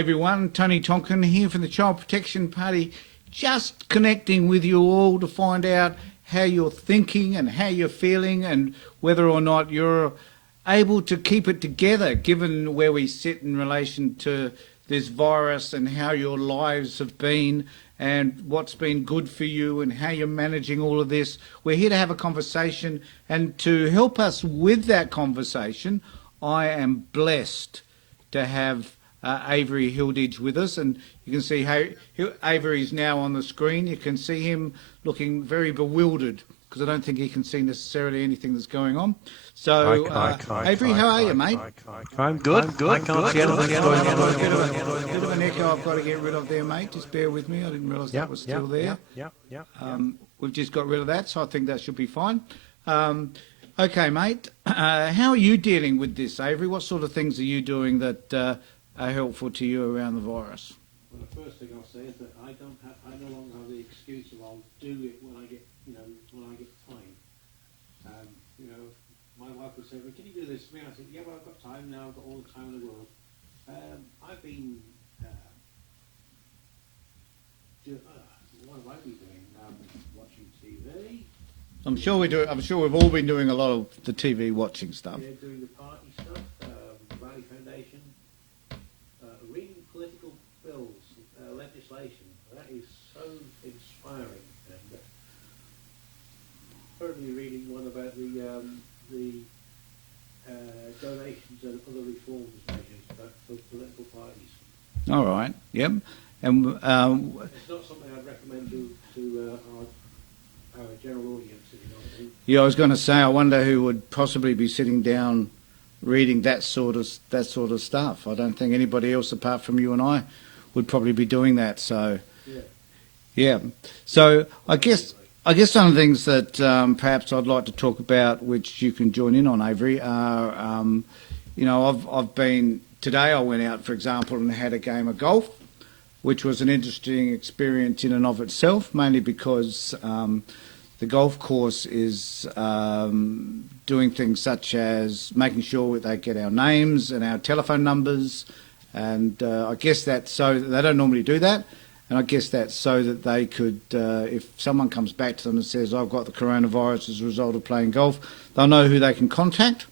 everyone. Tony Tonkin here from the Child Protection Party, just connecting with you all to find out how you're thinking and how you're feeling and whether or not you're able to keep it together given where we sit in relation to this virus and how your lives have been and what's been good for you and how you're managing all of this. We're here to have a conversation, and to help us with that conversation, I am blessed to have Avery Hilditch with us, and you can see how Avery is now on the screen. You can see him looking very bewildered because I don't think he can see necessarily anything that's going on. So, Avery, how are you, mate? I'm good. I can't see anything going on. Bit of an echo I've got to get rid of there, mate. Just bear with me. I didn't realise that was still there. We've just got rid of that, so I think that should be fine. Okay, mate. How are you dealing with this, Avery? What sort of things are you doing that are helpful to you around the virus? Well, the first thing I'll say is that I no longer have the excuse of I'll do it when I get, when I get time. My wife would say, well, can you do this for me? I said, yeah, well, I've got time now. I've got all the time in the world. I've been, what have I been doing? Watching TV. I'm sure we do. I'm sure we've all been doing a lot of the TV watching stuff. Yeah, doing the party stuff, Rally Foundation, reading political bills, legislation. That is so inspiring. And currently reading one about the donations and other reforms measures for political parties. All right. Yep. And It's not something I'd recommend to our general audience, if you know what I mean. yeah, I was going to say, I wonder who would possibly be sitting down reading that sort of stuff. I don't think anybody else apart from you and I would probably be doing that. So, yeah. So I guess some of the things that perhaps I'd like to talk about, which you can join in on, Avery, are I've been today. I went out, for example, and had a game of golf, which was an interesting experience in and of itself, mainly because the golf course is doing things such as making sure they get our names and our telephone numbers, and I guess that's so they don't normally do that, and I guess that's so that they could, if someone comes back to them and says, I've got the coronavirus as a result of playing golf, they'll know who they can contact,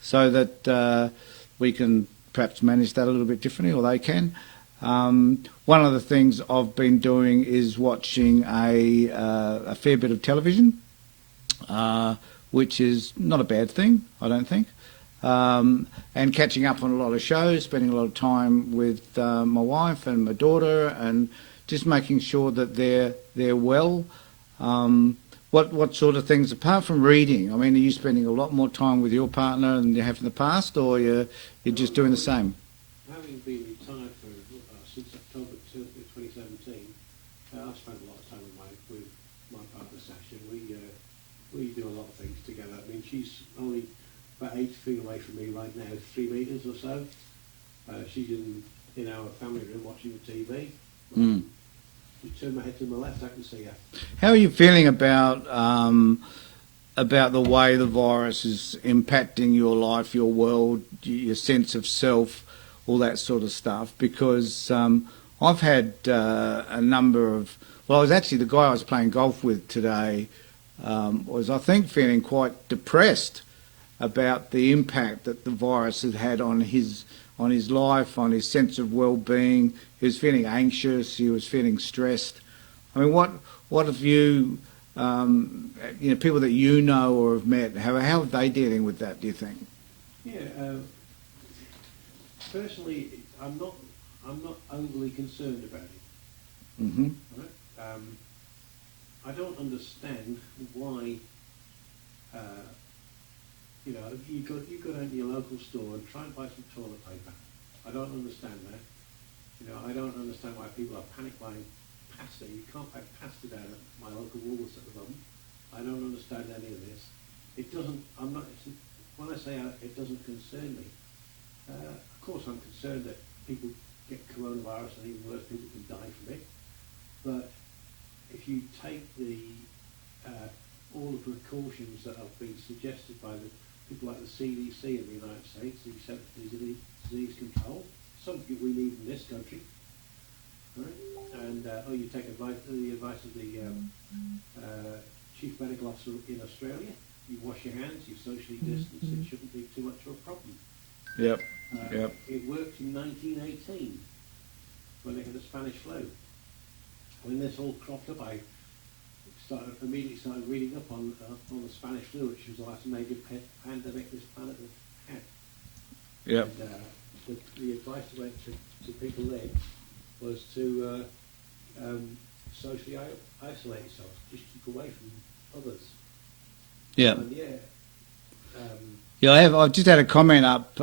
so that we can perhaps manage that a little bit differently, or they can. One of the things I've been doing is watching a fair bit of television, which is not a bad thing, I don't think, and catching up on a lot of shows, spending a lot of time with my wife and my daughter, and just making sure that they're well. What sort of things, apart from reading? I mean, are you spending a lot more time with your partner than you have in the past, or you're just doing the same? Having been retired since October 2017, I've spent a lot of time with my partner Sasha. We do a lot of things together. I mean, she's only about 8 feet away from me right now, 3 meters or so. She's in our family room watching the TV. You turn my head to my left, I can see her. How are you feeling about the way the virus is impacting your life, your world, your sense of self, all that sort of stuff? Because I've had a number of... Well, I was actually the guy I was playing golf with today was, I think, feeling quite depressed about the impact that the virus had had on his life, on his sense of well-being. He was feeling anxious. He was feeling stressed. I mean, what have you, people that you know or have met, how are they dealing with that, do you think? Yeah, personally, I'm not overly concerned about it. Mm-hmm. Right? I don't understand why. You go down to your local store and try and buy some toilet paper. I don't understand that. I don't understand why people are panic buying pasta. You can't buy pasta down at my local Woolworths at the moment. I don't understand any of this. It doesn't. When I say it doesn't concern me. Of course, I'm concerned that people get coronavirus, and even worse, people can die from it. But if you take all the precautions that have been suggested by the people like the CDC in the United States, the Centers for Disease Control, something we need in this country. Right? And you take the advice of the chief medical officer in Australia. You wash your hands, you socially distance. It shouldn't be too much of a problem. Yep. Yep. It worked in 1918 when they had the Spanish flu. When this all cropped up, I immediately started reading up on the Spanish flu, which was the last major pandemic this planet had. Yep. And the advice I went to people then was to socially isolate yourself, just keep away from others. Yeah. And Yeah, I've just had a comment up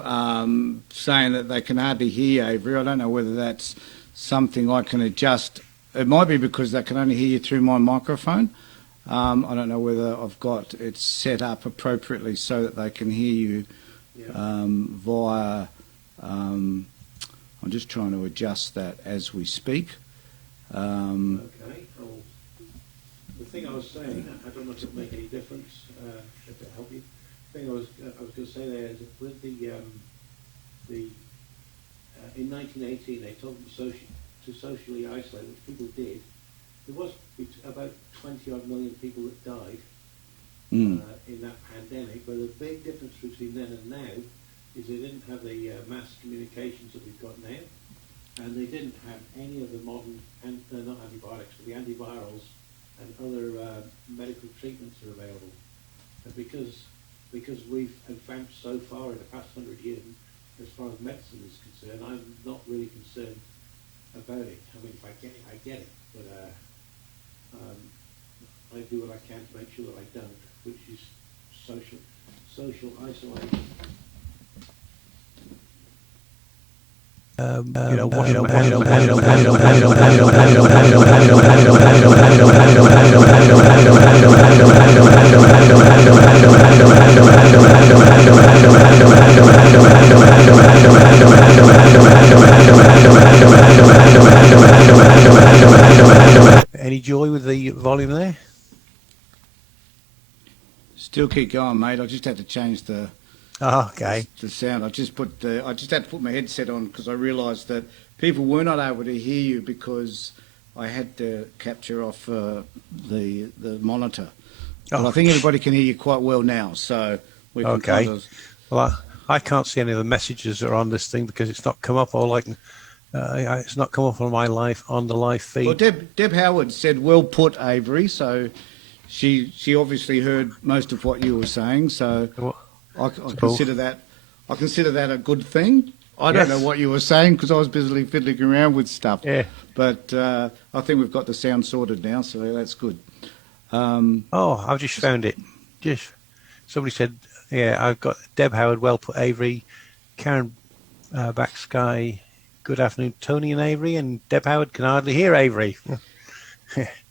saying that they can hardly hear you, Avery. I don't know whether that's something I can adjust. It might be because they can only hear you through my microphone. I don't know whether I've got it set up appropriately so that they can hear you via... I'm just trying to adjust that as we speak. okay. Well, the thing I was saying, I don't know if it'll make any difference, if it help you. The thing I was going to say there is that with in 1918 they told them to socially isolate, which people did. There was about 20-odd million people that died in that pandemic, but the big difference between then and now is they didn't have the mass communications that we've got now, and they didn't have any of the modern, not antibiotics, but the antivirals and other medical treatments are available. And because we've advanced so far in the past 100 years, as far as medicine is concerned, I'm not really concerned about it. I mean, if I get it, I get it. But I do what I can to make sure that I don't, which is social isolation. Any joy with the volume there? Still keep going, mate. I just had to change the Okay. the sound. I just had to put my headset on because I realised that people were not able to hear you because I had to capture off the monitor. But I think everybody can hear you quite well now. So we can Okay. kind of, Well, I can't see any of the messages that are on this thing because it's not come up. All I can, it's not come up on my on the live feed. well, Deb Howard said, "Well put, Avery." So she obviously heard most of what you were saying. So Well, I consider that a good thing. I don't know Yes. what you were saying because I was busily fiddling around with stuff. Yeah. But I think we've got the sound sorted now, so that's good. Oh, I've just found it. Just somebody said, yeah, I've got Deb Howard, well put, Avery, Karen Backsky, good afternoon, Tony and Avery, and Deb Howard can hardly hear Avery.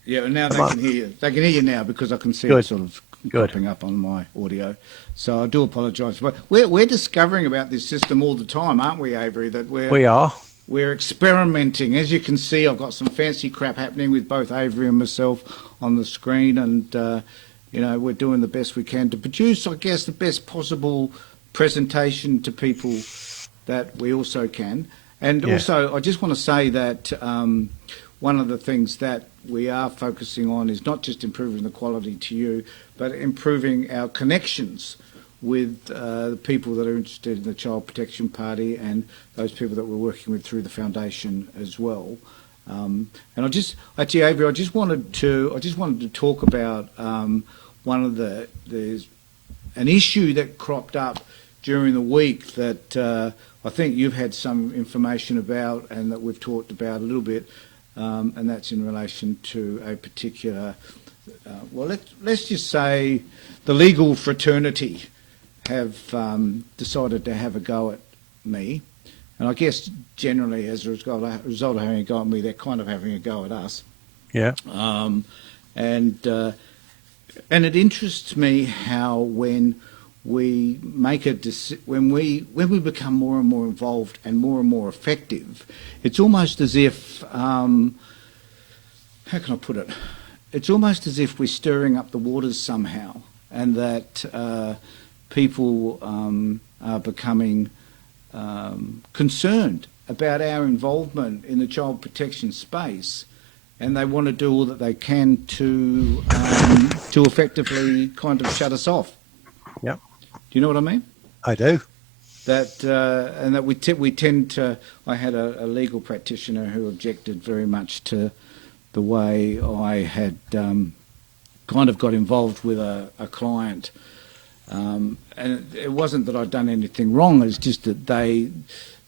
Yeah, and now they Come on. can hear you. They can hear you now because I can see Good. it sort of Good. popping up on my audio. So I do apologise. But we're discovering about this system all the time, aren't we, Avery? That We are. We're experimenting. As you can see, I've got some fancy crap happening with both Avery and myself on the screen, and we're doing the best we can to produce, I guess, the best possible presentation to people that we also can. And Yeah. also, I just want to say that one of the things that we are focusing on is not just improving the quality to you, but improving our connections with the people that are interested in the Child Protection Party and those people that we're working with through the foundation as well. And Avery, I just wanted to talk about an issue that cropped up during the week that I think you've had some information about and that we've talked about a little bit, and that's in relation to a particular, let's just say the legal fraternity have decided to have a go at me. And I guess generally as a result of having a go at me, they're kind of having a go at us. Yeah. And it interests me how when we make when we become more and more involved and more effective, it's almost as if how can I put it? It's almost as if we're stirring up the waters somehow, and that people are becoming concerned about our involvement in the child protection space, and they want to do all that they can to effectively kind of shut us off. Yep. Do you know what I mean? I do. That and that we tend to. I had a legal practitioner who objected very much to the way I had kind of got involved with a client, and it wasn't that I'd done anything wrong. It's just that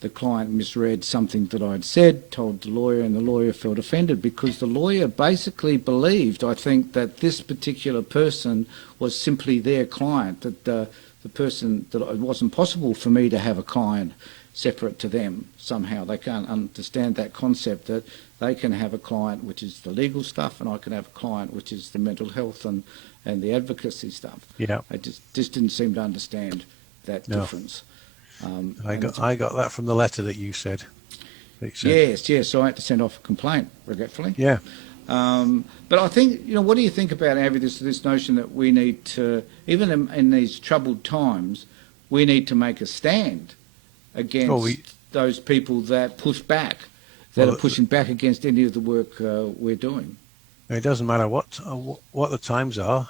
the client misread something that I'd said, told the lawyer, and the lawyer felt offended because the lawyer basically believed, I think, that this particular person was simply their client, that the person, that it wasn't possible for me to have a client separate to them somehow. They can't understand that concept, that they can have a client which is the legal stuff and I can have a client which is the mental health and the advocacy stuff. Yeah. I just didn't seem to understand that No. difference. I got that from the letter that you said. Yes. So I had to send off a complaint, regretfully. Yeah. But I think, what do you think about having this notion that we need to, even in these troubled times, we need to make a stand against those people that push back, that are pushing back against any of the work we're doing? It doesn't matter what the times are.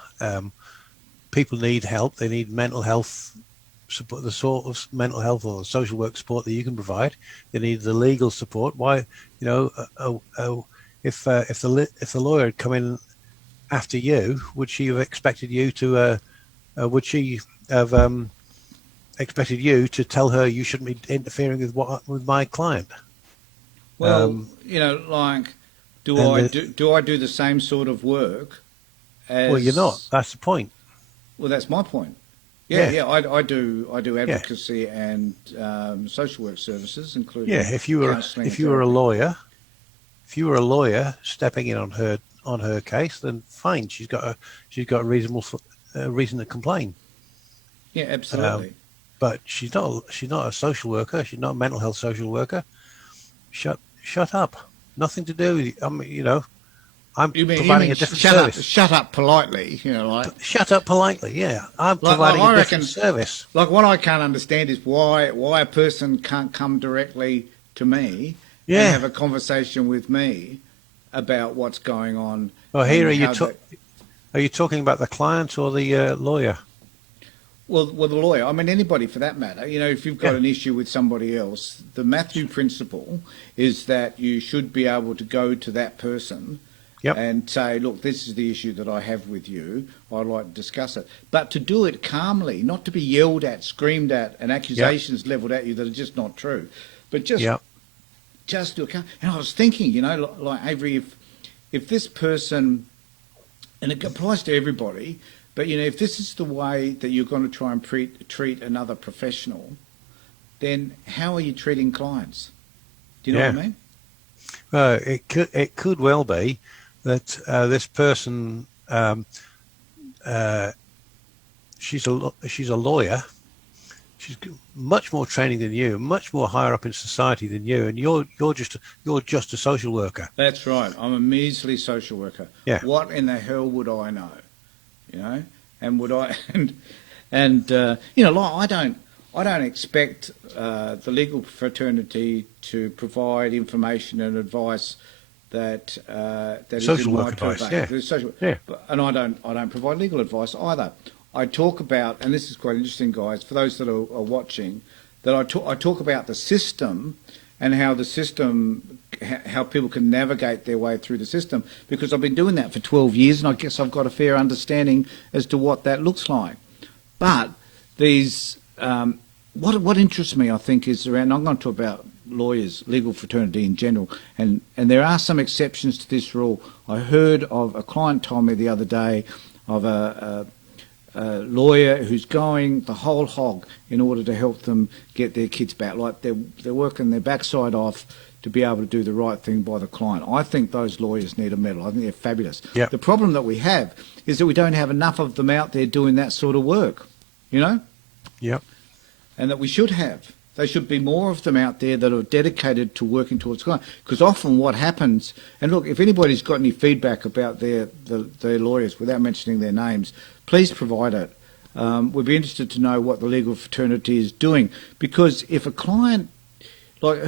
People need help. They need mental health support, the sort of mental health or social work support that you can provide. They need the legal support. Why, if the lawyer had come in after you, would she have expected you to? Would she have expected you to tell her you shouldn't be interfering with my client? Well, do I do the same sort of work as? Well, you're not. That's the point. Well, that's my point. Yeah. I do advocacy and social work services, including if you were a lawyer stepping in on her case, then fine, she's got a reasonable reason to complain. Yeah, absolutely. But she's not a social worker. She's not a mental health social worker. Shut up. Nothing to do. I'm providing a different service. Shut up politely, Shut up politely, yeah. I'm providing a different service. Like, what I can't understand is why a person can't come directly to me and have a conversation with me about what's going on. Well, here are you talking about the client or the lawyer? Well, the lawyer. I mean, anybody for that matter. If you've got an issue with somebody else, the Matthew principle is that you should be able to go to that person. Yep. And say, look, this is the issue that I have with you. I'd like to discuss it. But to do it calmly, not to be yelled at, screamed at, and accusations levelled at you that are just not true. But just do it calm. And I was thinking, like Avery, if this person, and it applies to everybody, but, if this is the way that you're going to try and treat another professional, then how are you treating clients? Do you know what I mean? It could well be that this person, she's a lawyer. She's much more training than you, much more higher up in society than you, and you're just a social worker. That's right. I'm a measly social worker. Yeah. What in the hell would I know? And would I? I don't expect the legal fraternity to provide information and advice that is social in my work advice, purvey. And I don't provide legal advice either. I talk about, and this is quite interesting, guys, for those that are watching, that I talk about the system and how the system, how people can navigate their way through the system, because I've been doing that for 12 years, and I guess I've got a fair understanding as to what that looks like. But these, what interests me, I think, is around, I'm going to talk about lawyers, legal fraternity in general, and there are some exceptions to this rule. I heard of, a client told me the other day of a lawyer who's going the whole hog in order to help them get their kids back. Like, they're working their backside off to be able to do the right thing by the client. I think those lawyers need a medal. I think they're fabulous. Yep. The problem that we have is that we don't have enough of them out there doing that sort of work, Yep. And that we should have. There should be more of them out there that are dedicated to working towards client. Because often what happens, and look, if anybody's got any feedback about their lawyers, without mentioning their names, please provide it. We'd be interested to know what the legal fraternity is doing. Because if a client, like,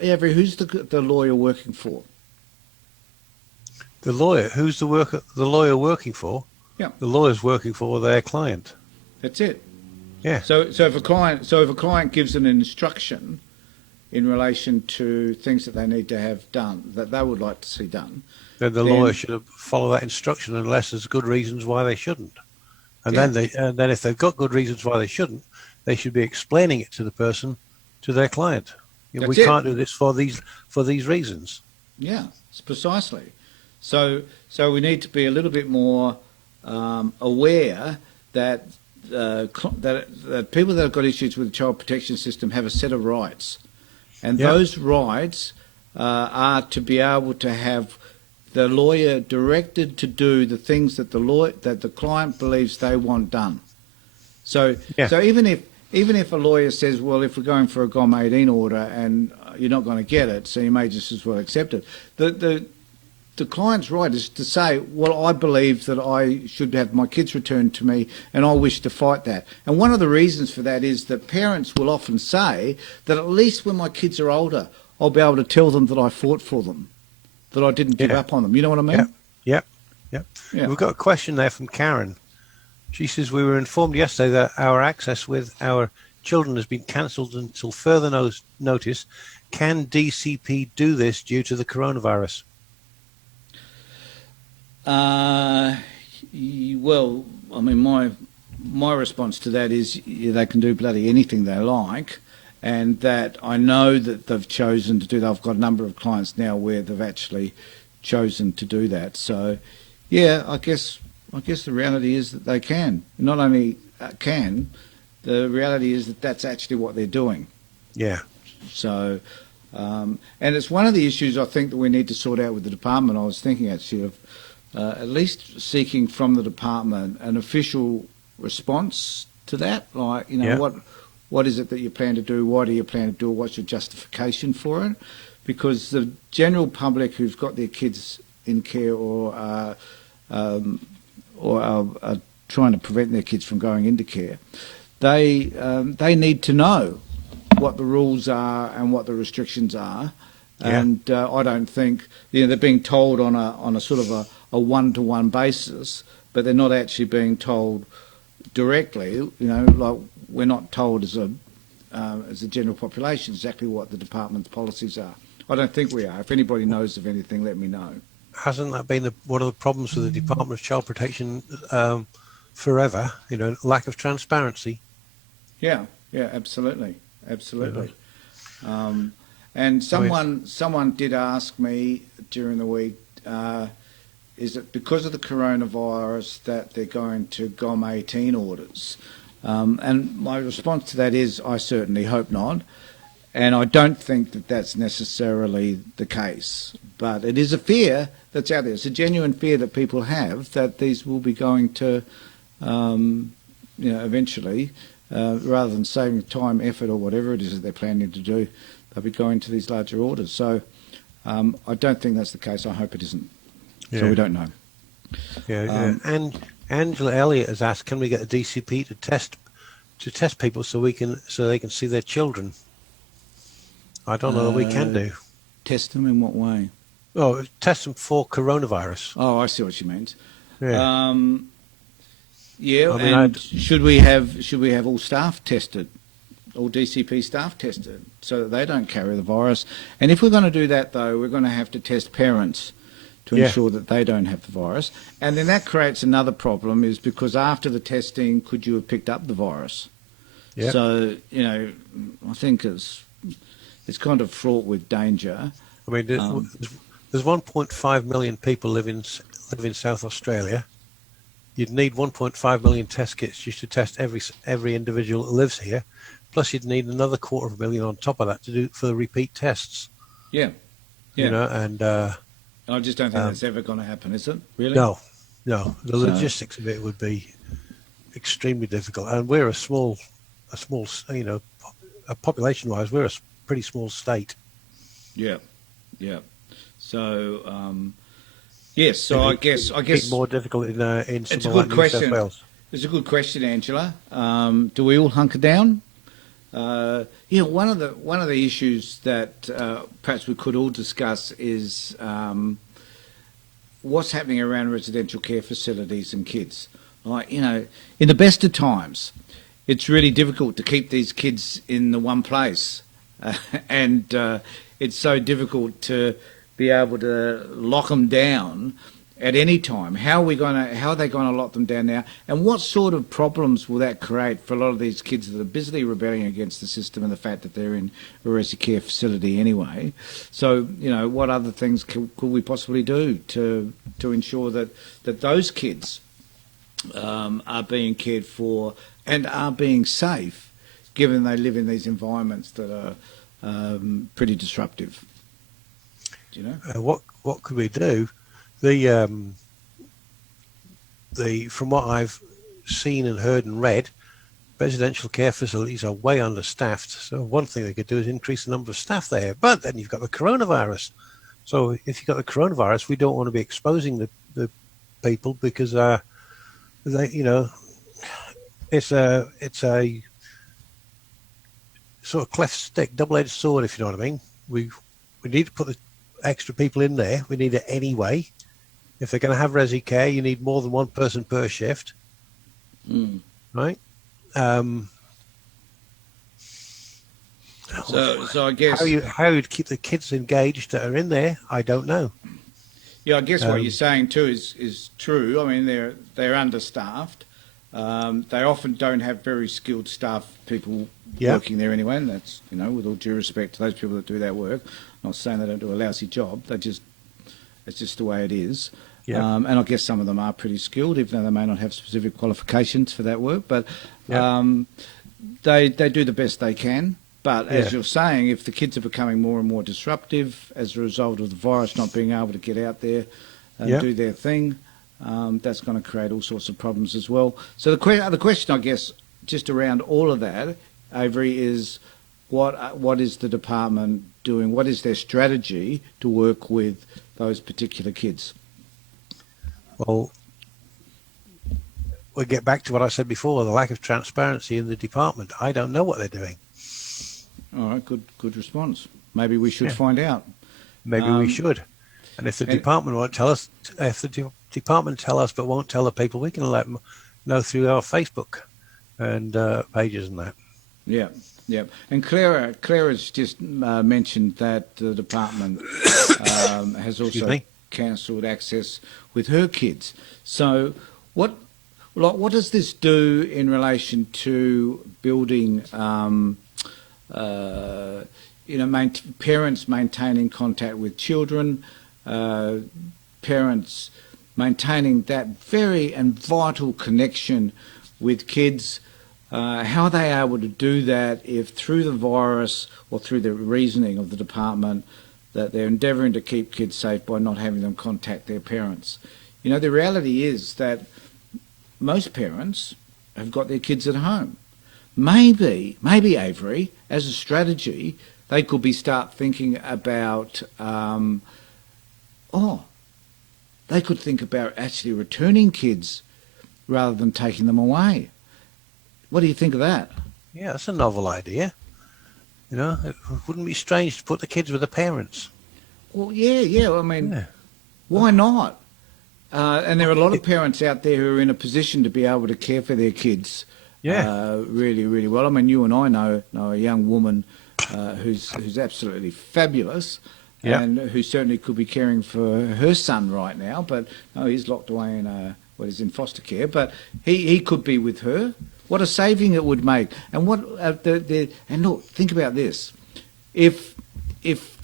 Avery, who's the lawyer working for? The lawyer, who's the lawyer working for? Yeah. The lawyer's working for their client. That's it. Yeah. So if a client gives an instruction in relation to things that they need to have done, that they would like to see done, Then the lawyer should follow that instruction unless there's good reasons why they shouldn't. And Yeah. then if they've got good reasons why they shouldn't, they should be explaining it to the person, to their client. You know, we That's it. can't do this for these reasons. yeah, it's precisely. So we need to be a little bit more aware that that people that have got issues with the child protection system have a set of rights, and Yeah. those rights are to be able to have the lawyer directed to do the things that the client believes they want done. So Yeah. so even if a lawyer says, well, if we're going for a GOM 18 order and you're not going to get it, so you may just as well accept it. The client's right is to say, well, I believe that I should have my kids returned to me and I wish to fight that. And one of the reasons for that is that parents will often say that at least when my kids are older, I'll be able to tell them that I fought for them, that I didn't give Yeah. up on them. You know what I mean? Yep. Yeah. We've got a question there from Karen. She says, we were informed yesterday that our access with our children has been cancelled until further notice. Can DCP do this due to the coronavirus? Well, I mean, my response to that is they can do bloody anything they like, and that I know that they've chosen to do that. I've got a number of clients now where they've actually chosen to do that. So, yeah, I guess the reality is that they can. Not only can, the reality is that that's actually what they're doing. Yeah. So, and it's one of the issues I think that we need to sort out with the department. I was thinking actually of at least seeking from the department an official response to that. Like, you know, Yeah. what is it that you plan to do? Why do you plan to do it? What's your justification for it? Because the general public who've got their kids in care or are trying to prevent their kids from going into care, they need to know what the rules are and what the restrictions are. Yeah. And I don't think they're being told on a sort of a one-to-one basis, but they're not actually being told directly. You know, like we're not told as a general population exactly what the department's policies are. I don't think we are. If anybody knows of anything, let me know. Hasn't that been one of the problems with the Department of Child Protection forever? You know, lack of transparency. Yeah, absolutely. And someone did ask me during the week, is it because of the coronavirus that they're going to GOM 18 orders? And my response to that is, I certainly hope not. And I don't think that that's necessarily the case. But it is a fear that's out there. It's a genuine fear that people have that these will be going to, eventually, rather than saving time, effort, or whatever it is that they're planning to do, they'll be going to these larger orders. So I don't think that's the case. I hope it isn't. Yeah. So we don't know. Yeah. And Angela Elliott has asked, can we get a DCP to test people so they can see their children? I don't know that we can do. Test them in what way? Oh, test them for coronavirus. Oh, I see what you mean. Yeah. Yeah, I mean, and should we have all staff tested, all DCP staff tested, so that they don't carry the virus? And if we're going to do that, though, we're going to have to test parents to ensure that they don't have the virus. And then that creates another problem, is because after the testing, could you have picked up the virus? Yeah. So, I think it's kind of fraught with danger. I mean, there's 1.5 million people live in South Australia. You'd need 1.5 million test kits just to test every individual that lives here. Plus, you'd need another 250,000 on top of that to do for the repeat tests. Yeah. You know, and I just don't think that's ever going to happen, is it? Really? No. The logistics of it would be extremely difficult, and we're a small, population-wise, we're a pretty small state. Yeah. So, yes. So I guess it's more difficult in it's a somewhere good like New South question. Wales. It's a good question, Angela. Do we all hunker down? one of the issues that perhaps we could all discuss is what's happening around residential care facilities and kids. Like, in the best of times, it's really difficult to keep these kids in the one place, and it's so difficult to be able to lock them down at any time. How are they going to lock them down now? And what sort of problems will that create for a lot of these kids that are busily rebelling against the system and the fact that they're in a resi care facility anyway? So, what other things could we possibly do to ensure that those kids are being cared for and are being safe, given they live in these environments that are pretty disruptive? Do you know? What could we do? The from what I've seen and heard and read, residential care facilities are way understaffed. So one thing they could do is increase the number of staff there. But then you've got the coronavirus. So if you've got the coronavirus, we don't want to be exposing the people because they, it's a sort of cleft stick, double-edged sword, if you know what I mean. We need to put the extra people in there. We need it anyway. If they're going to have resi care, you need more than one person per shift, right? So I guess how you'd keep the kids engaged that are in there, I don't know. Yeah, I guess what you're saying too is true. I mean, they're understaffed. They often don't have very skilled staff people working there anyway, and that's, with all due respect to those people that do that work. I'm not saying they don't do a lousy job. It's just the way it is. Yeah. And I guess some of them are pretty skilled, even though they may not have specific qualifications for that work. But they do the best they can. But as you're saying, if the kids are becoming more and more disruptive as a result of the virus not being able to get out there and do their thing, that's going to create all sorts of problems as well. So the question, I guess, just around all of that, Avery, is what is the department doing? What is their strategy to work with those particular kids? Well, we'll get back to what I said before, the lack of transparency in the department. I don't know what they're doing. All right, good response. Maybe we should find out. Maybe we should. And if the department won't tell us, if the department tell us but won't tell the people, we can let them know through our Facebook and pages and that. Yeah. Yeah, and Clara's just mentioned that the department has also cancelled access with her kids. So, what does this do in relation to building, parents maintaining contact with children, parents maintaining that very and vital connection with kids? How are they able to do that if through the virus or through the reasoning of the department that they're endeavouring to keep kids safe by not having them contact their parents? The reality is that most parents have got their kids at home. Maybe Avery, as a strategy, they could start thinking about, they could think about actually returning kids rather than taking them away. What do you think of that? Yeah, that's a novel idea. It wouldn't be strange to put the kids with the parents. Well, yeah. I mean, why not? And there are a lot of parents out there who are in a position to be able to care for their kids really, really well. I mean, you and I know a young woman who's absolutely fabulous and who certainly could be caring for her son right now, but he's locked away in he's in foster care, but he could be with her. What a saving it would make. And what and look, think about this. If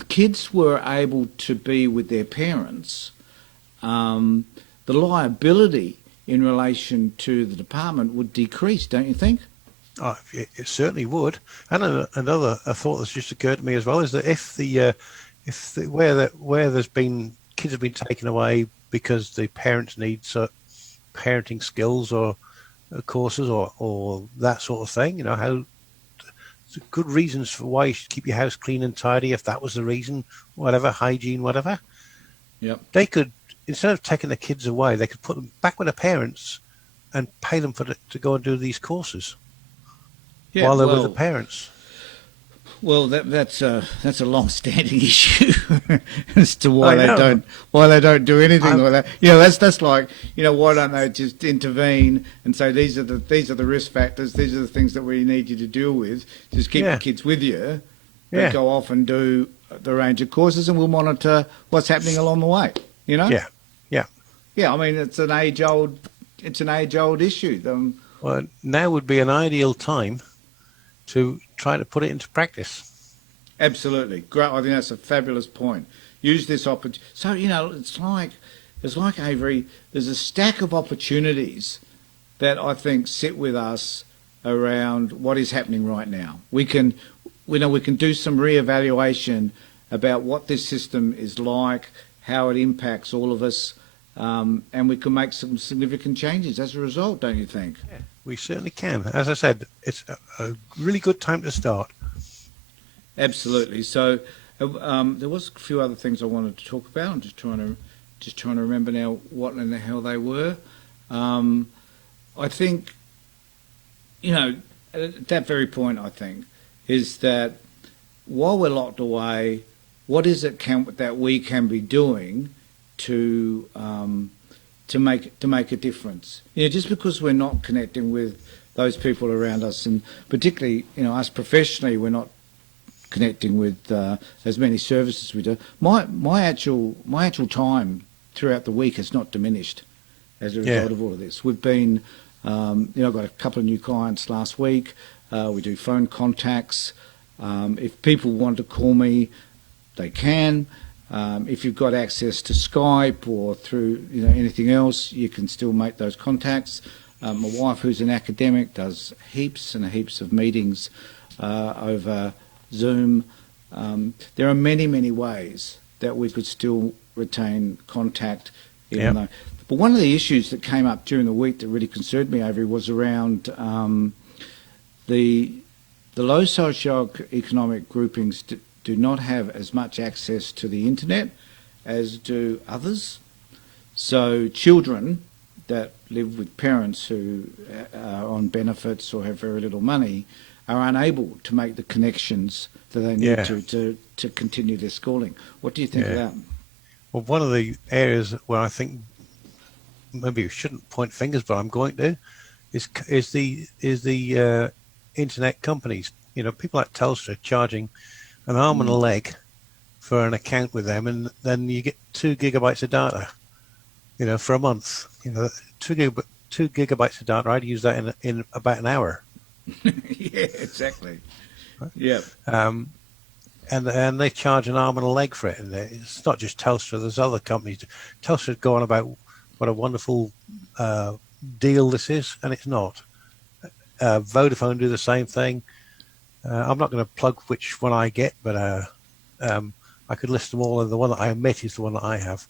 kids were able to be with their parents, the liability in relation to the department would decrease, don't you think? Oh, it certainly would. And another thought that's just occurred to me as well is that where there's been kids have been taken away because the parents need parenting skills or courses or that sort of thing, how good reasons for why you should keep your house clean and tidy if that was the reason, whatever, hygiene, whatever. Yep. They could, instead of taking the kids away, they could put them back with the parents and pay them to go and do these courses while they're with the parents. Well, that's a long-standing issue as to why I they know. don't do anything I'm, like that. You know, that's like, you know, why don't they just intervene and say these are the risk factors, these are the things that we need you to deal with. Just keep the yeah, kids with you, but yeah, go off and do the range of courses, and we'll monitor what's happening along the way. You know? yeah, yeah. Yeah. I mean, it's an age-old issue. Well, now would be an ideal time to try to put it into practice. Absolutely. Great. I think that's a fabulous point. Use this opportunity. So, you know, it's like Avery, there's a stack of opportunities that I think sit with us around what is happening right now. We can do some reevaluation about what this system is like, how it impacts all of us, and we can make some significant changes as a result, don't you think? Yeah, we certainly can. As I said, it's a really good time to start. Absolutely. So there was a few other things I wanted to talk about. I'm just trying to remember now what in the hell they were. I think, you know, at that very point, I think, is that while we're locked away, what is it that we can be doing to make a difference? You know, just because we're not connecting with those people around us, and particularly, you know, us professionally, we're not connecting with as many services we do. My actual time throughout the week has not diminished as a result of all of this. We've been, you know, I've got a couple of new clients last week. We do phone contacts. If people want to call me, they can. If you've got access to Skype or through, you know, anything else, you can still make those contacts. My wife, who's an academic, does heaps and heaps of meetings over Zoom. There are many, many ways that we could still retain contact. Even though. But one of the issues that came up during the week that really concerned me, Avery, was around the low socio-economic groupings do not have as much access to the internet as do others. So children that live with parents who are on benefits or have very little money are unable to make the connections that they need to continue their schooling. What do you think of that? Well, one of the areas where I think maybe we shouldn't point fingers, but I'm going to, is the internet companies. You know, people like Telstra charging an arm and a leg for an account with them, and then you get 2 gigabytes of data, you know, for a month. You know, 2 gigabytes of data. I'd use that in about an hour. Yeah, exactly. Yeah. And they charge an arm and a leg for it. And it's not just Telstra. There's other companies. Telstra's go on about what a wonderful deal this is, and it's not. Vodafone do the same thing. I'm not going to plug which one I get, but I could list them all, and the one that I omit is the one that I have.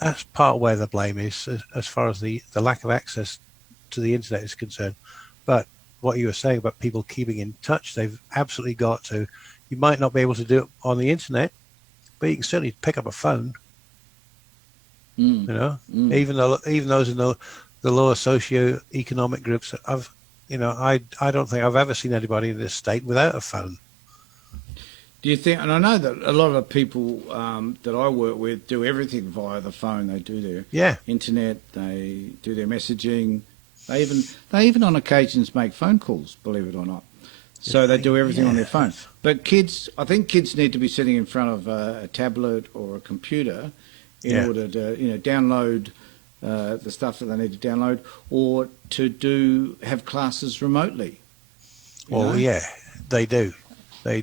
That's part of where the blame is, as far as the lack of access to the internet is concerned. But what you were saying about people keeping in touch, they've absolutely got to. You might not be able to do it on the internet, but you can certainly pick up a phone. You know, even those in the lower socio-economic groups. I don't think I've ever seen anybody in this state without a phone. Do you think? And I know that a lot of people that I work with do everything via the phone. They do their internet. They do their messaging. They even on occasions make phone calls, believe it or not. So they do everything on their phone. But I think kids need to be sitting in front of a tablet or a computer in order to, you know, download the stuff that they need to download, or to have classes remotely. Well, yeah, they do. I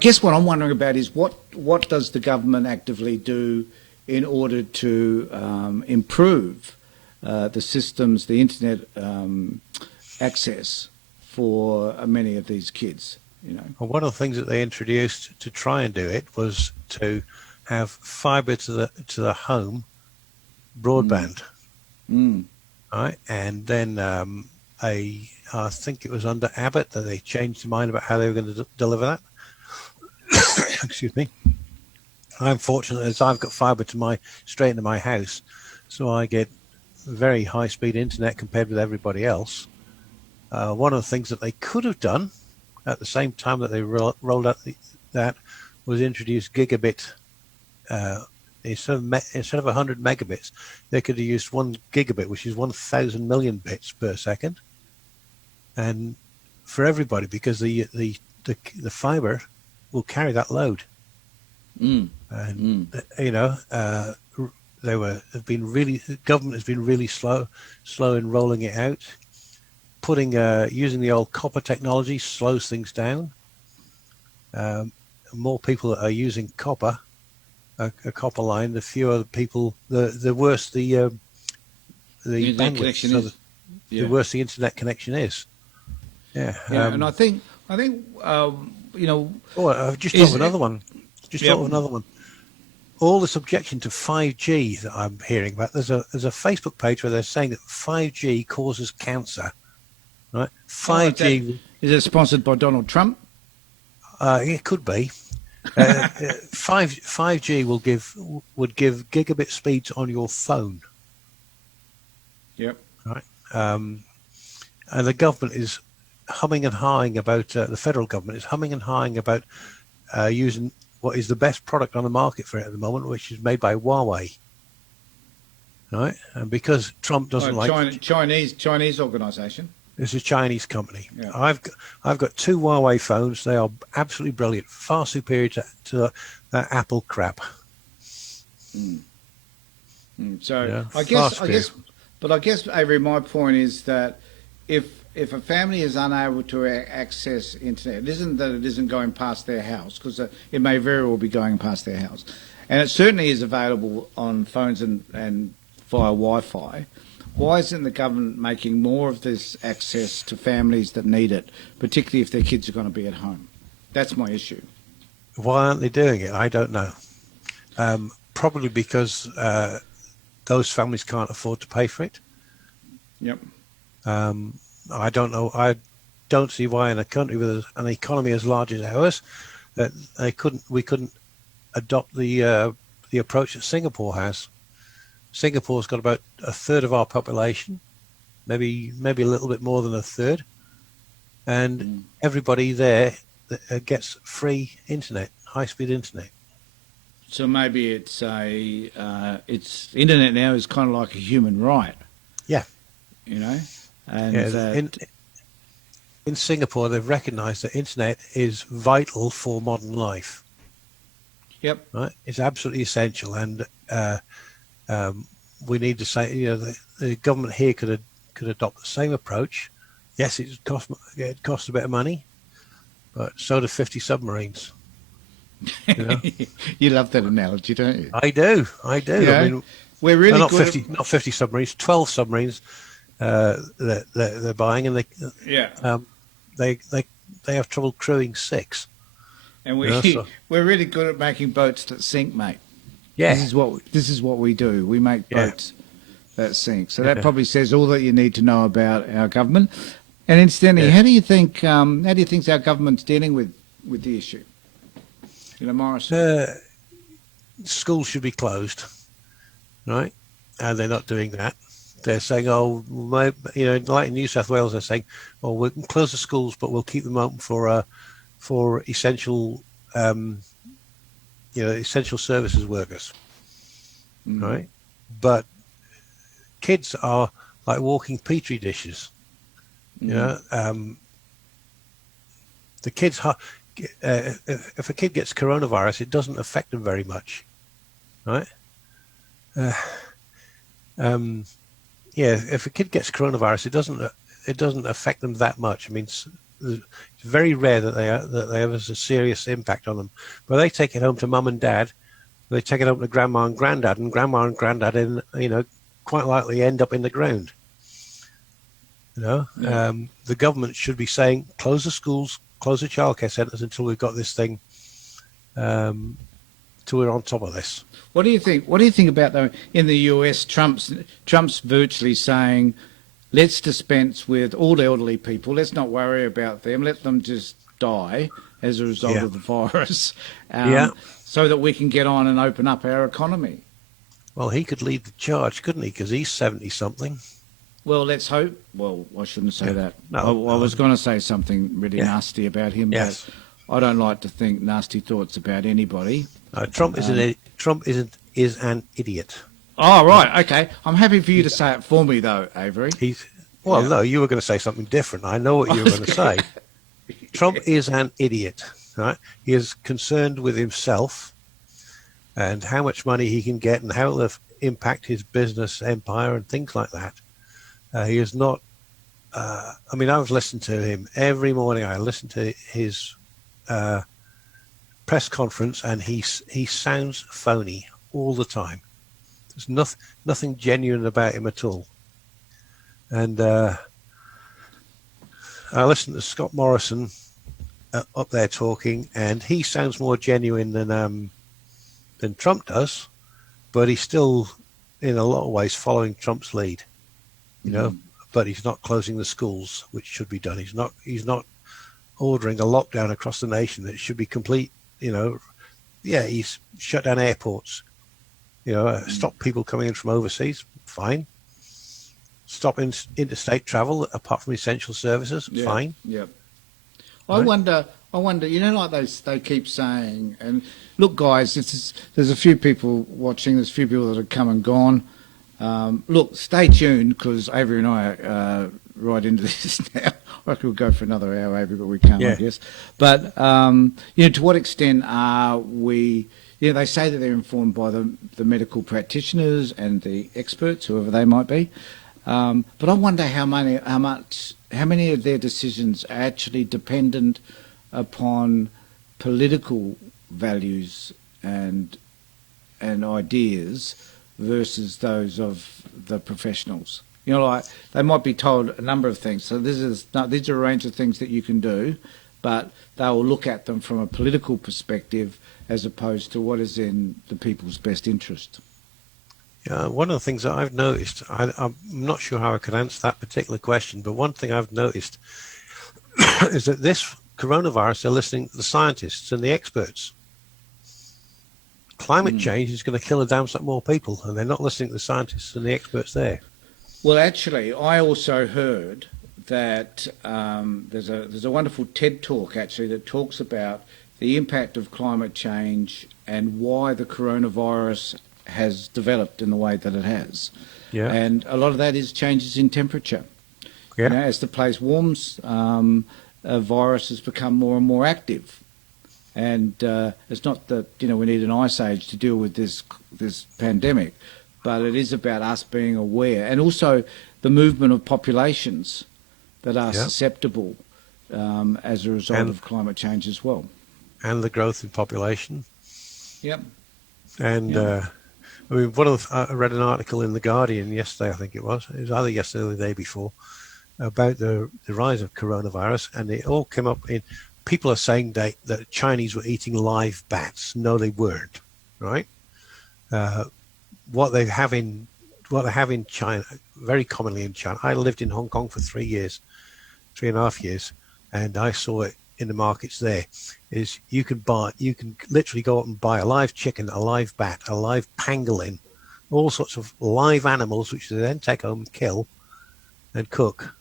guess what I'm wondering about is what does the government actively do in order to improve the systems, the internet access for many of these kids, you know. Well, one of the things that they introduced to try and do it was to have fibre to the home broadband, right? And then I think it was under Abbott that they changed their mind about how they were going to deliver that. Excuse me. I'm fortunate as I've got fibre straight into my house, so I get very high-speed internet compared with everybody else. One of the things that they could have done at the same time that they rolled out that, was introduced gigabit. Instead of 100 megabits, they could have used 1 gigabit, which is 1,000 million bits per second, and for everybody, because the fiber will carry that load. And the government has been really slow in rolling it out. Using the old copper technology slows things down. More people are using copper, a copper line. The fewer people, the worse the bandwidth, connection is. the worse the internet connection is. Yeah, and I think Oh, I've just thought of another one. All this objection to 5G that I'm hearing about. There's a Facebook page where they're saying that 5G causes cancer. Right? 5G is it sponsored by Donald Trump? It could be. 5G would give gigabit speeds on your phone. Yep. Right. And the government is humming and hawing about. The federal government is humming and hawing about using what is the best product on the market for it at the moment, which is made by Huawei. Right. And because Trump doesn't Chinese organisation. It's a Chinese company. Yeah. I've got 2 Huawei phones. They are absolutely brilliant, far superior to that Apple crap. So Yeah, I guess, Avery, my point is that if a family is unable to access internet, it isn't that it isn't going past their house, because it may very well be going past their house, and it certainly is available on phones and via Wi-Fi. Why isn't the government making more of this access to families that need it, particularly if their kids are going to be at home? That's my issue. Why aren't they doing it? I don't know. Probably because those families can't afford to pay for it. Yep. I don't know. I don't see why in a country with an economy as large as ours that we couldn't adopt the approach that Singapore has. Singapore's got about a third of our population, maybe a little bit more than a third, and everybody there gets free internet, high-speed internet. So maybe it's internet now is kind of like a human right. Yeah. And in Singapore, they've recognised that internet is vital for modern life. Yep. Right, it's absolutely essential, and we need to say, the government here could adopt the same approach. Yes, it costs a bit of money, but so do 50 submarines. You love that analogy, don't you? I do. Yeah. I mean, we're really not good 50, not 50 submarines, 12 submarines that they're buying, and they have trouble crewing 6. And we're really good at making boats that sink, mate. Yeah. This is what we do. We make boats that sink. So that probably says all that you need to know about our government. And incidentally, how do you think our government's dealing with the issue? Morris. Schools should be closed, right? And they're not doing that. They're saying, like in New South Wales, they're saying, we can close the schools, but we'll keep them open for essential, essential services workers, right? But kids are like walking petri dishes. The kids, if a kid gets coronavirus, it doesn't affect them very much, right? If a kid gets coronavirus, it doesn't affect them that much. I mean, it's very rare that they have a serious impact on them. But they take it home to mum and dad. They take it home to grandma and granddad, quite likely end up in the ground. The government should be saying, close the schools, close the childcare centres until we've got this thing, till we're on top of this. What do you think? What do you think about, though, in the US, Trump's virtually saying, let's dispense with all elderly people. Let's not worry about them. Let them just die as a result of the virus, so that we can get on and open up our economy. Well, he could lead the charge, couldn't he? Because he's 70-something. Well, let's hope. Well, I shouldn't say Yeah. that. No, I was going to say something really Yeah. nasty about him. Yes. But I don't like to think nasty thoughts about anybody. Trump is is an idiot. Oh, right. Okay. I'm happy for you to say it for me, though, Avery. Well, Yeah. no, you were going to say something different. I know what you were going to say. Trump is an idiot. Right? He is concerned with himself and how much money he can get and how it'll impact his business empire and things like that. He is not. I mean, I was listening to him every morning. I listened to his press conference, and he sounds phony all the time. There's nothing genuine about him at all. And I listened to Scott Morrison up there talking, and he sounds more genuine than Trump does, but he's still, in a lot of ways, following Trump's lead. You know, but he's not closing the schools, which should be done. He's not ordering a lockdown across the nation. It should be complete. You know, yeah, he's shut down airports. You know, stop people coming in from overseas. Fine. Stop interstate travel apart from essential services. Yeah, Fine. Yeah. I Right. wonder. You know, like they keep saying. And look, guys, there's a few people watching. There's a few people that have come and gone. Look, stay tuned because Avery and I are right into this now. I reckon we'll go for another hour, Avery, but we can't, I Yeah. guess. But you know, to what extent are we? You know, they say that they're informed by the medical practitioners and the experts, whoever they might be. But I wonder how many of their decisions are actually dependent upon political values and ideas versus those of the professionals. You know, like they might be told a number of things. So these are a range of things that you can do, but they will look at them from a political perspective as opposed to what is in the people's best interest. Yeah, one of the things that I've noticed, I'm not sure how I could answer that particular question, but one thing I've noticed is that this coronavirus, they're listening to the scientists and the experts. Climate change is going to kill a damn sight more people, and they're not listening to the scientists and the experts there. Well, actually, I also heard that there's a wonderful TED talk actually that talks about the impact of climate change and why the coronavirus has developed in the way that it has. Yeah. And a lot of that is changes in temperature. Yeah. You know, as the place warms, viruses become more and more active. And it's not that, you know, we need an ice age to deal with this pandemic, but it is about us being aware, and also the movement of populations that are susceptible as a result of climate change as well. And the growth in population. Yep. And I mean, I read an article in The Guardian yesterday, I think it was either yesterday or the day before, about the rise of coronavirus, and it all came up in, people are saying that Chinese were eating live bats. No, they weren't, right? What they have in China, very commonly in China. I lived in Hong Kong for 3.5 years, and I saw it in the markets there. Is you can literally go out and buy a live chicken, a live bat, a live pangolin, all sorts of live animals, which they then take home and kill and cook.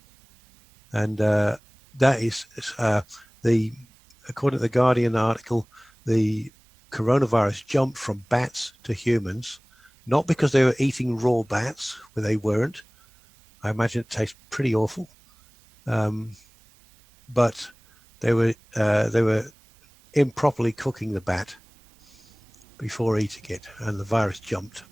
And that is according to the Guardian article, the coronavirus jumped from bats to humans, not because they were eating raw bats, where they weren't. I imagine it tastes pretty awful, but they were improperly cooking the bat before eating it, and the virus jumped.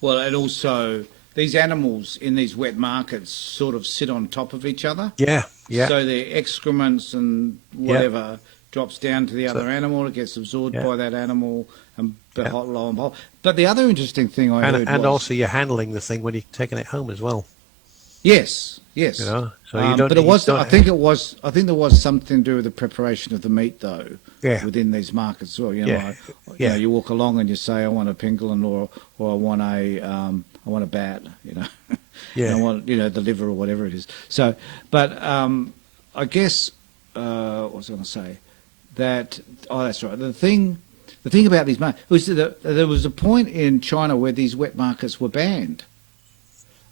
Well, and also these animals in these wet markets sort of sit on top of each other. Yeah. So the excrements and whatever drops down to the other animal. It gets absorbed by that animal, and lo and behold. But the other interesting thing I heard and was, also you're handling the thing when you're taking it home as well. yes. You know, so you don't. But it was. don't- I think there was something to do with the preparation of the meat, though. Yeah. Within these markets as well. You know, Yeah. you know, you walk along and you say, I want a pangolin or I want a bat. You know. Yeah. And I want, you know, the liver or whatever it is. So, but I guess what was I going to say? That's right. The thing about these markets was that there was a point in China where these wet markets were banned.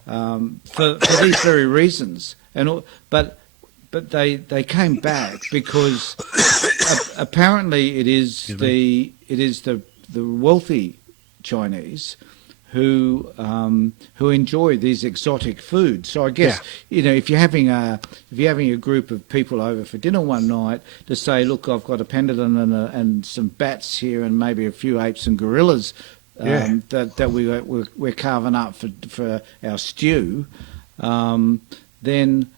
for these very reasons. But they came back because apparently it is the wealthy Chinese who enjoy these exotic foods. So I guess if you're having a group of people over for dinner one night to say, look, I've got a pangolin and some bats here and maybe a few apes and gorillas that we're carving up for our stew, then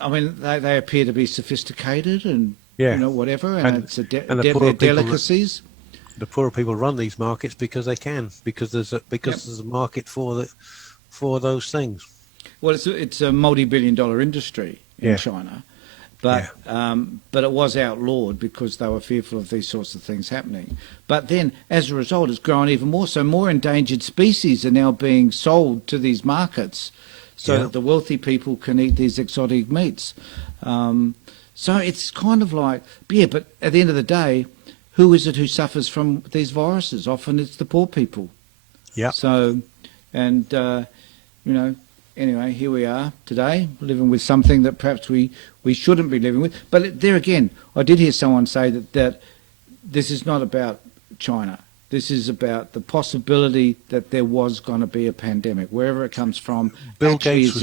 I mean they appear to be sophisticated and whatever, and it's they're delicacies. The poorer people run these markets because they can, because there's a market for those things. Well, it's a multi-billion-dollar industry in China, but it was outlawed because they were fearful of these sorts of things happening. But then, as a result, it's grown even more. So more endangered species are now being sold to these markets, so that the wealthy people can eat these exotic meats. So it's kind of like, but at the end of the day, who is it who suffers from these viruses? Often it's the poor people. Yeah. So, and, anyway, here we are today, living with something that perhaps we shouldn't be living with. But there again, I did hear someone say that this is not about China. This is about the possibility that there was going to be a pandemic. Wherever it comes from, Bill Gates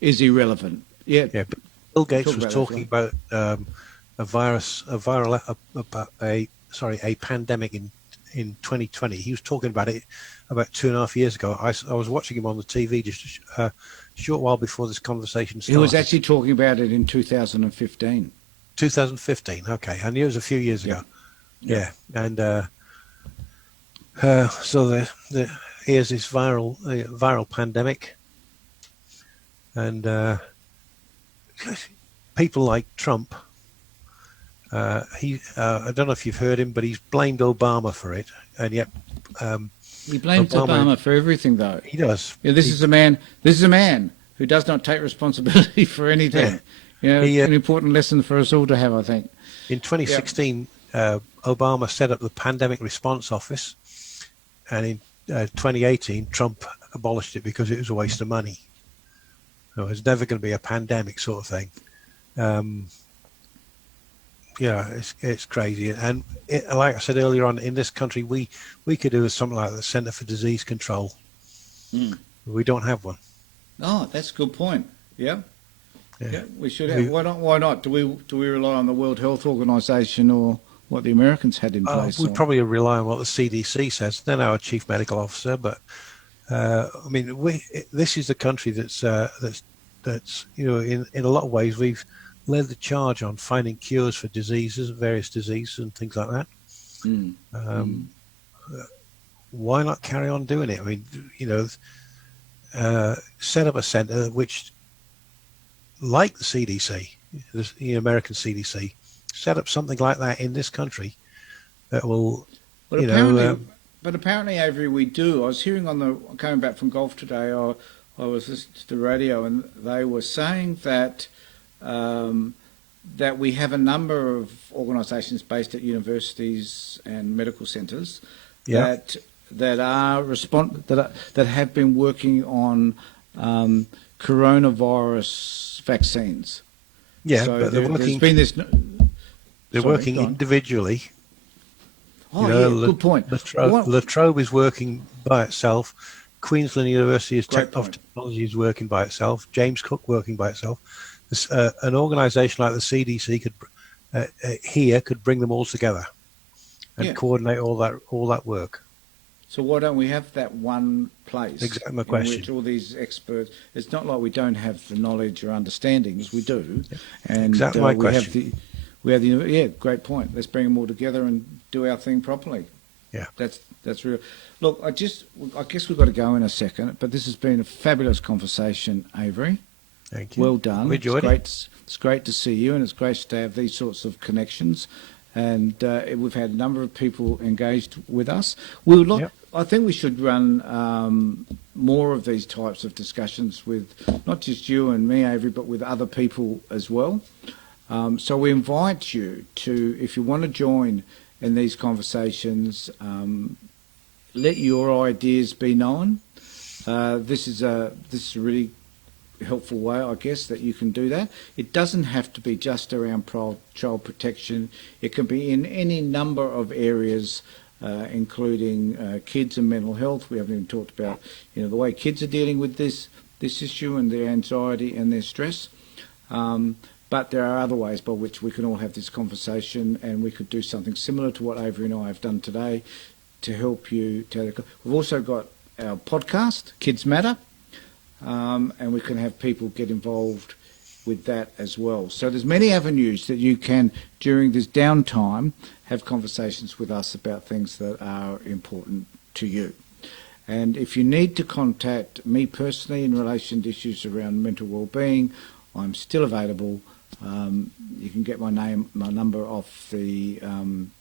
is irrelevant. Yeah. Bill Gates was talking about a pandemic in 2020. He was talking about it about 2.5 years ago. I was watching him on the TV just a short while before this conversation started. He was actually talking about it in 2015. 2015, okay. I knew it was a few years ago. Yeah. And so here's this viral pandemic. And people like Trump, I don't know if you've heard him, but he's blamed Obama for it, and yet he blames Obama for everything, though. He does. Yeah, this is a man who does not take responsibility for anything. An important lesson for us all to have, I think. In 2016, Obama set up the Pandemic Response Office, and in 2018, Trump abolished it because it was a waste of money. So it's never going to be a pandemic sort of thing. It's crazy, and like I said earlier on, in this country, we could do something like the Centre for Disease Control. We don't have one. Oh, that's a good point. Yeah, we should have. Why not? Do we rely on the World Health Organization or what the Americans had in place? We'd probably rely on what the CDC says. They're our chief medical officer, but I mean, this is the country that's in a lot of ways we've led the charge on finding cures for various diseases and things like that. Why not carry on doing it? I mean, set up a centre which, like the CDC, the American CDC, set up something like that in this country that will, But apparently, Avery, we do. I was hearing coming back from golf today, I was listening to the radio, and they were saying that that we have a number of organisations based at universities and medical centres that have been working on coronavirus vaccines. Yeah, so but there's been this. They're working individually. Oh, good point. La Trobe is working by itself. Queensland University of Technology is working by itself. James Cook working by itself. An organisation like the CDC could bring them all together and coordinate all that work. So why don't we have that one place? Exactly my question. In which all these experts. It's not like we don't have the knowledge or understandings. We do. Yeah. And exactly my question. Great point. Let's bring them all together and do our thing properly. Yeah, that's real. Look, I guess we've got to go in a second, but this has been a fabulous conversation, Avery. Thank you. Well done. We enjoyed it. It's great to see you, and it's great to have these sorts of connections. And we've had a number of people engaged with us. I think we should run more of these types of discussions with not just you and me, Avery, but with other people as well. So we invite you to, if you want to join in these conversations, let your ideas be known. this is a really helpful way, I guess, that you can do that. It doesn't have to be just around child protection. It can be in any number of areas, including kids and mental health. We haven't even talked about, the way kids are dealing with this issue and their anxiety and their stress. But there are other ways by which we can all have this conversation, and we could do something similar to what Avery and I have done today to help you. We've also got our podcast, Kids Matter, and we can have people get involved with that as well. So there's many avenues that you can, during this downtime, have conversations with us about things that are important to you. And if you need to contact me personally in relation to issues around mental well-being, I'm still available. You can get my number off the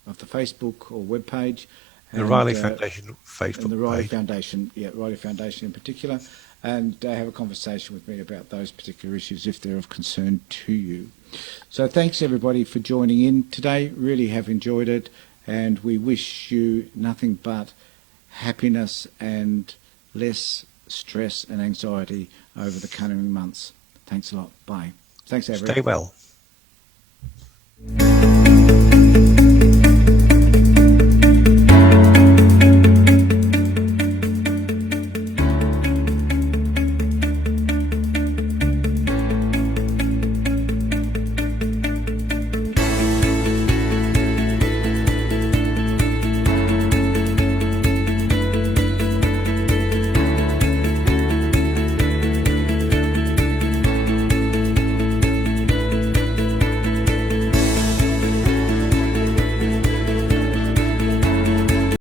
Facebook or web page. The Riley Foundation Facebook and the Riley page. Foundation, Riley Foundation in particular, and have a conversation with me about those particular issues if they're of concern to you. So thanks everybody for joining in today. Really have enjoyed it, and we wish you nothing but happiness and less stress and anxiety over the coming months. Thanks a lot. Bye. Thanks, everyone. Stay well.